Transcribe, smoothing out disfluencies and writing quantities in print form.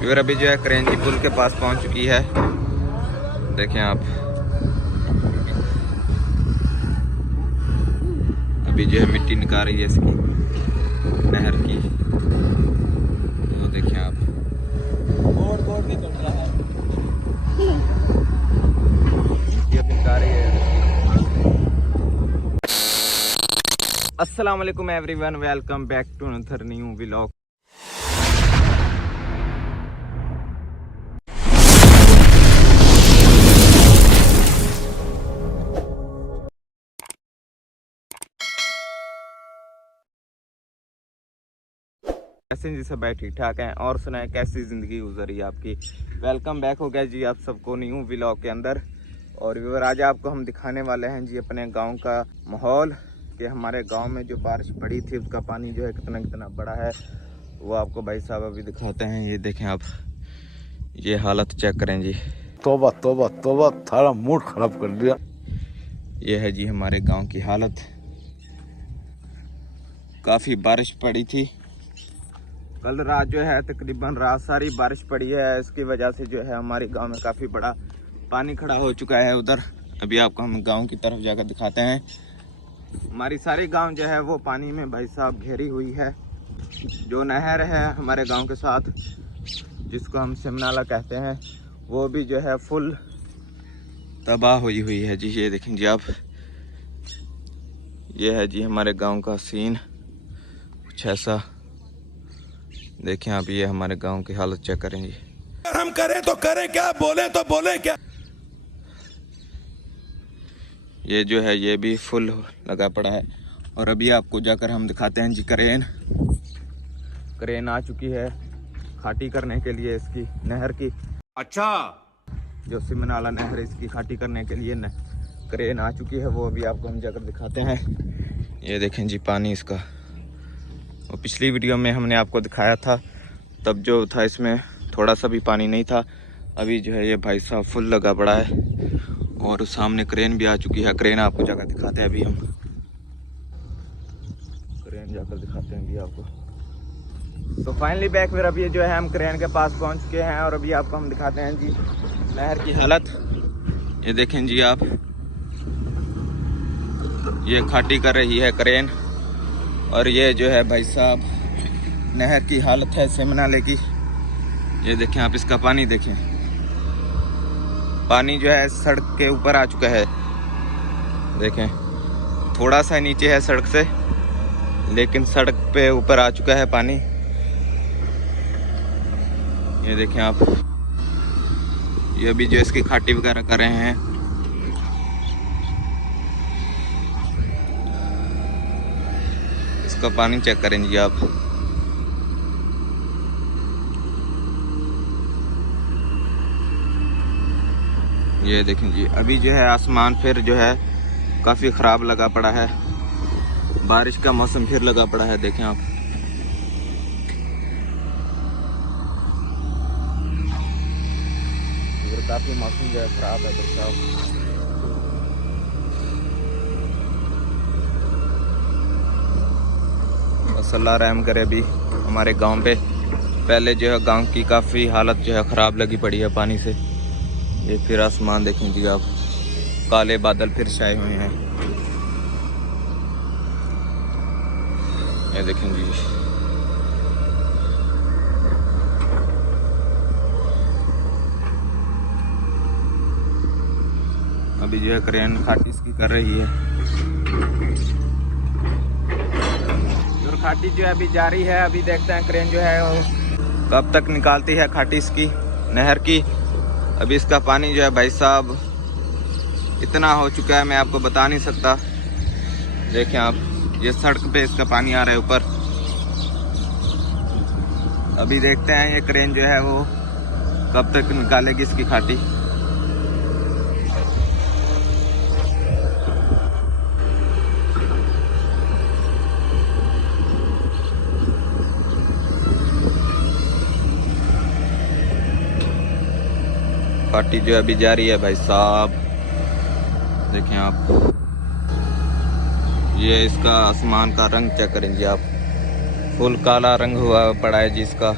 फिर अभी जो है क्रेन जी पुल के पास पहुंच चुकी है। देखें आप, अभी जो है मिट्टी निकाल रही है इसकी नहर की। तो देखें आप, बोर निकल रहा है, मिट्टी अभी निकाल रही है। अस्सलाम वालेकुम everyone, welcome back to another new vlog. कैसे जी, सब भाई ठीक ठाक हैं और सुनाएं कैसी ज़िंदगी गुजरी आपकी। वेलकम बैक हो गया जी आप सबको न्यू व्लॉग के अंदर। और व्यूअर, आज आपको हम दिखाने वाले हैं जी अपने गांव का माहौल, कि हमारे गांव में जो बारिश पड़ी थी उसका पानी जो है कितना कितना बड़ा है, वो आपको भाई साहब अभी दिखाते हैं। ये देखें आप, ये हालत चेक करें जी। तौबा तौबा तौबा, थारा मूड खराब कर दिया। ये है जी हमारे गाँव की हालत। काफ़ी बारिश पड़ी थी कल रात, जो है तकरीबन रात सारी बारिश पड़ी है। इसकी वजह से जो है हमारे गांव में काफ़ी बड़ा पानी खड़ा हो चुका है उधर। अभी आपको हम गांव की तरफ जाकर दिखाते हैं। हमारी सारी गांव जो है वो पानी में भाई साहब घेरी हुई है। जो नहर है हमारे गांव के साथ, जिसको हम सिमनाला कहते हैं, वो भी जो है फुल तबाह हुई है जी। ये देखें जी आप, ये है जी हमारे गाँव का सीन कुछ ऐसा। देखें आप, ये हमारे गांव की हालत चेक करेंगे। हम करें तो करें क्या, बोले तो बोले क्या। ये जो है ये भी फुल लगा पड़ा है। और अभी आपको जाकर हम दिखाते हैं जी क्रेन आ चुकी है खाटी करने के लिए इसकी नहर की। अच्छा, जो सिमनाला नहर, इसकी खाटी करने के लिए क्रेन आ चुकी है। वो अभी आपको हम जाकर दिखाते हैं। ये देखें जी पानी इसका, वो पिछली वीडियो में हमने आपको दिखाया था, तब जो था इसमें थोड़ा सा भी पानी नहीं था। अभी जो है ये भाई साहब फुल लगा पड़ा है। और सामने क्रेन भी आ चुकी है। क्रेन आपको जाकर दिखाते हैं। अभी हम क्रेन जाकर दिखाते हैं अभी आपको। तो फाइनली बैक फिर अभी जो है हम क्रेन के पास पहुंच चुके हैं। और अभी आपको हम दिखाते हैं जी नहर की हालत। ये देखें जी आप, ये खाटी कर रही है क्रेन। और ये जो है भाई साहब नहर की हालत है सिमनाले की। ये देखें आप, इसका पानी देखें, पानी जो है सड़क के ऊपर आ चुका है। देखें, थोड़ा सा नीचे है सड़क से, लेकिन सड़क पे ऊपर आ चुका है पानी। ये देखें आप, ये अभी जो इसकी खाटी वगैरह कर रहे हैं। इसका पानी चेक करें जी आप। ये देखें जी, अभी जो है आसमान फिर जो है काफ़ी ख़राब लगा पड़ा है। बारिश का मौसम फिर लगा पड़ा है। देखें आप, इधर काफ़ी मौसम जो है ख़राब है भाई साहब। बस अल्लाह रहम करे अभी हमारे गांव पे। पहले जो है गांव की काफ़ी हालत जो है ख़राब लगी पड़ी है पानी से। ये फिर आसमान देखें जी आप, काले बादल फिर छाए हुए हैं। ये देखें जी, अभी जो है क्रेन खाटी इसकी कर रही है। और खाटी जो है अभी जारी है। अभी देखते हैं क्रेन जो है कब तक निकालती है खाटी इसकी नहर की। अभी इसका पानी जो है भाई साहब इतना हो चुका है, मैं आपको बता नहीं सकता। देखें आप, ये सड़क पे इसका पानी आ रहा है ऊपर। अभी देखते हैं ये क्रेन जो है वो कब तक निकालेगी इसकी खाटी। खाटी जो अभी जारी है भाई साहब। देखें आप, ये इसका आसमान का रंग चेक करें जी आप, फुल काला रंग हुआ पड़ा है जी इसका।